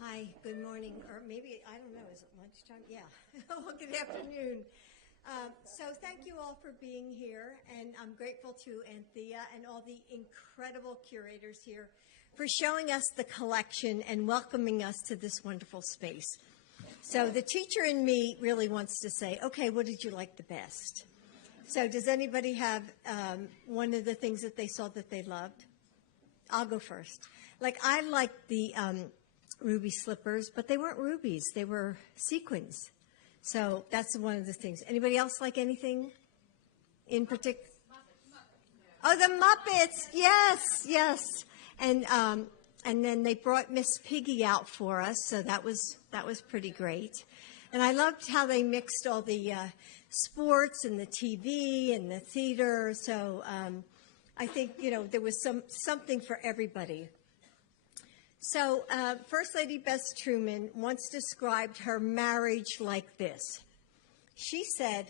Hi, good morning, or maybe, I don't know, is it lunchtime? Yeah. Well, good afternoon. So thank you all for being here, and I'm grateful to Anthea and all the incredible curators here for showing us the collection and welcoming us to this wonderful space. So the teacher in me really wants to say, okay, what did you like the best? So does anybody have one of the things that they saw that they loved? I'll go first. Like, I liked the ruby slippers, but they weren't rubies. They were sequins. So that's one of the things. Anybody else like anything in particular? Oh, the Muppets. Yes, yes. And then they brought Miss Piggy out for us, so that was pretty great. And I loved how they mixed all the sports and the TV and the theater. So I think, there was something for everybody. So First Lady Bess Truman once described her marriage like this. She said,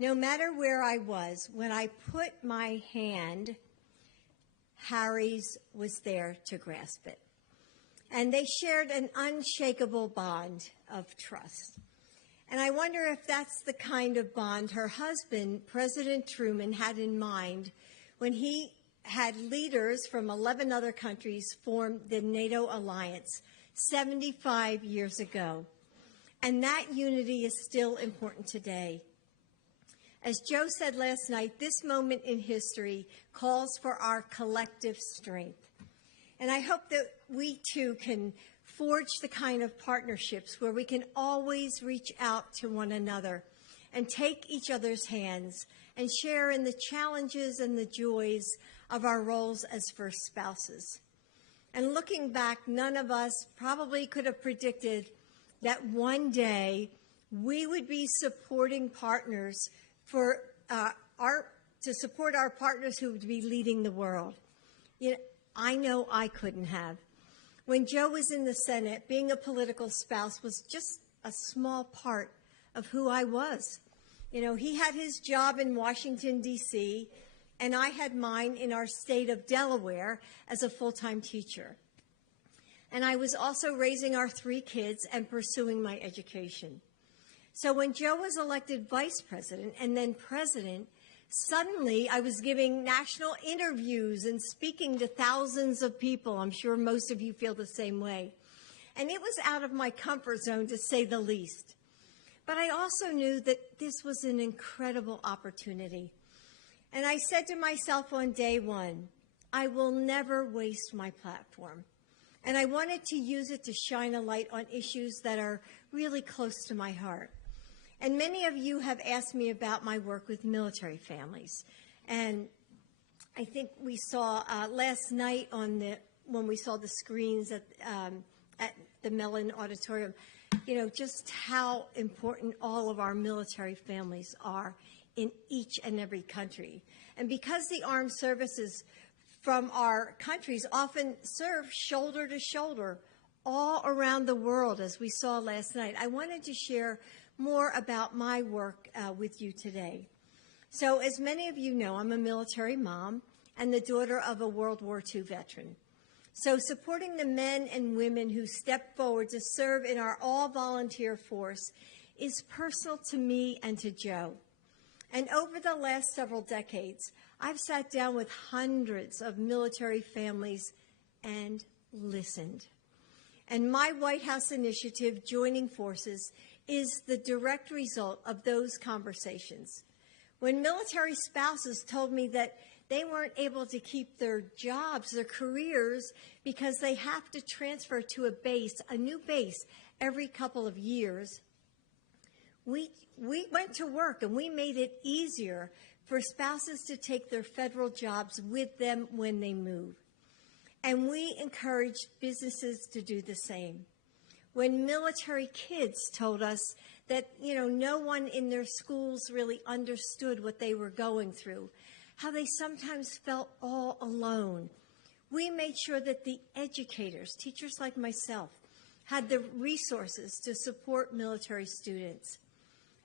no matter where I was, when I put my hand, Harry's was there to grasp it. And they shared an unshakable bond of trust. And I wonder if that's the kind of bond her husband, President Truman, had in mind when he had leaders from 11 other countries form the NATO alliance 75 years ago. And that unity is still important today. As Joe said last night, this moment in history calls for our collective strength. And I hope that we too can forge the kind of partnerships where we can always reach out to one another and take each other's hands and share in the challenges and the joys of our roles as first spouses. And looking back, none of us probably could have predicted that one day we would be supporting partners to support our partners who would be leading the world. I know I couldn't have. When Joe was in the Senate, being a political spouse was just a small part of who I was. He had his job in Washington, D.C., and I had mine in our state of Delaware as a full-time teacher. And I was also raising our 3 kids and pursuing my education. So when Joe was elected vice president and then president, suddenly I was giving national interviews and speaking to thousands of people. I'm sure most of you feel the same way. And it was out of my comfort zone, to say the least. But I also knew that this was an incredible opportunity. And I said to myself on day one, I will never waste my platform. And I wanted to use it to shine a light on issues that are really close to my heart. And many of you have asked me about my work with military families. And I think we saw last night when we saw the screens at the Mellon Auditorium, just how important all of our military families are in each and every country. And because the armed services from our countries often serve shoulder to shoulder all around the world, as we saw last night, I wanted to share more about my work with you today. So as many of you know, I'm a military mom and the daughter of a World War II veteran. So supporting the men and women who step forward to serve in our all-volunteer force is personal to me and to Joe. And over the last several decades, I've sat down with hundreds of military families and listened. And my White House initiative, Joining Forces, is the direct result of those conversations. When military spouses told me that they weren't able to keep their jobs, their careers, because they have to transfer to a new base every couple of years, we went to work and we made it easier for spouses to take their federal jobs with them when they move. And we encouraged businesses to do the same. When military kids told us that, no one in their schools really understood what they were going through, how they sometimes felt all alone, we made sure that the educators, teachers like myself, had the resources to support military students.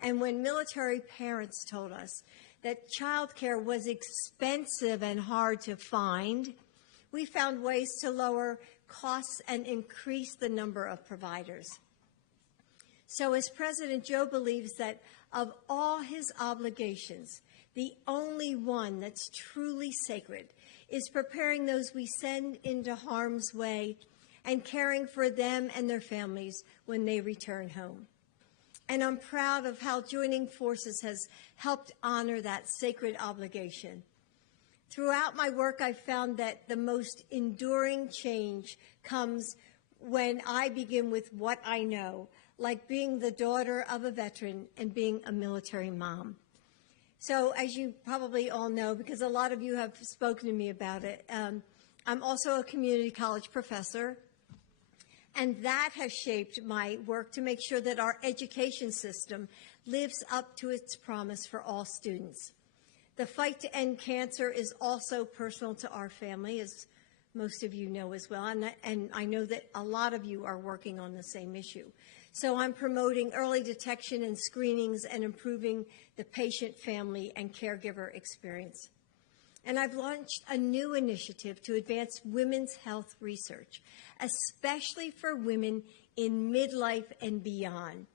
And when military parents told us that childcare was expensive and hard to find, We found ways to lower costs and increase the number of providers. So as president, Joe believes that of all his obligations, the only one that's truly sacred is preparing those we send into harm's way and caring for them and their families when they return home. And I'm proud of how joining forces has helped honor that sacred obligation. Throughout my work, I've found that the most enduring change comes when I begin with what I know, like being the daughter of a veteran and being a military mom. So as you probably all know, because a lot of you have spoken to me about it, I'm also a community college professor, and that has shaped my work to make sure that our education system lives up to its promise for all students. The fight to end cancer is also personal to our family, as most of you know as well, and I know that a lot of you are working on the same issue. So I'm promoting early detection and screenings and improving the patient, family, and caregiver experience. And I've launched a new initiative to advance women's health research, especially for women in midlife and beyond.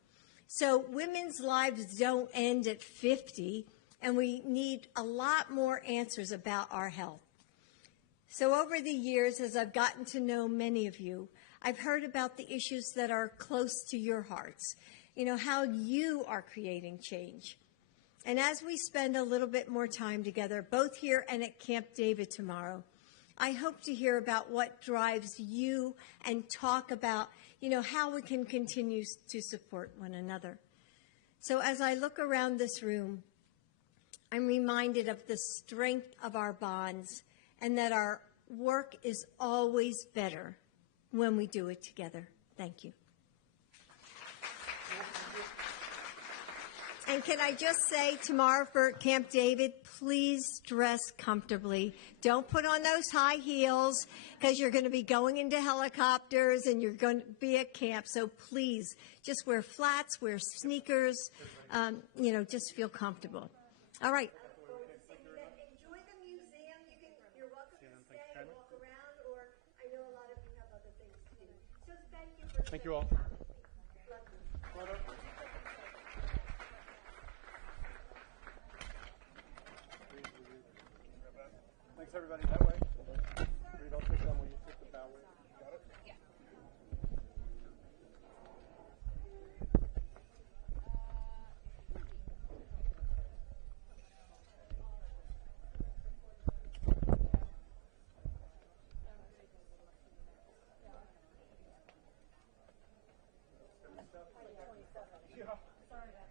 So women's lives don't end at 50, and we need a lot more answers about our health. So over the years, as I've gotten to know many of you, I've heard about the issues that are close to your hearts, how you are creating change. And as we spend a little bit more time together, both here and at Camp David tomorrow, I hope to hear about what drives you and talk about, how we can continue to support one another. So as I look around this room, I'm reminded of the strength of our bonds and that our work is always better when we do it together. Thank you. And can I just say tomorrow for Camp David, please dress comfortably. Don't put on those high heels because you're going to be going into helicopters and you're going to be at camp. So please just wear flats, wear sneakers, just feel comfortable. All right. Enjoy the museum. You're welcome to stay and walk around, or I know a lot of you have other things to do. So thank you for Thank you all. Thanks, everybody. That way. Reed, I'll take that when you take the bow way. Got it? Yeah.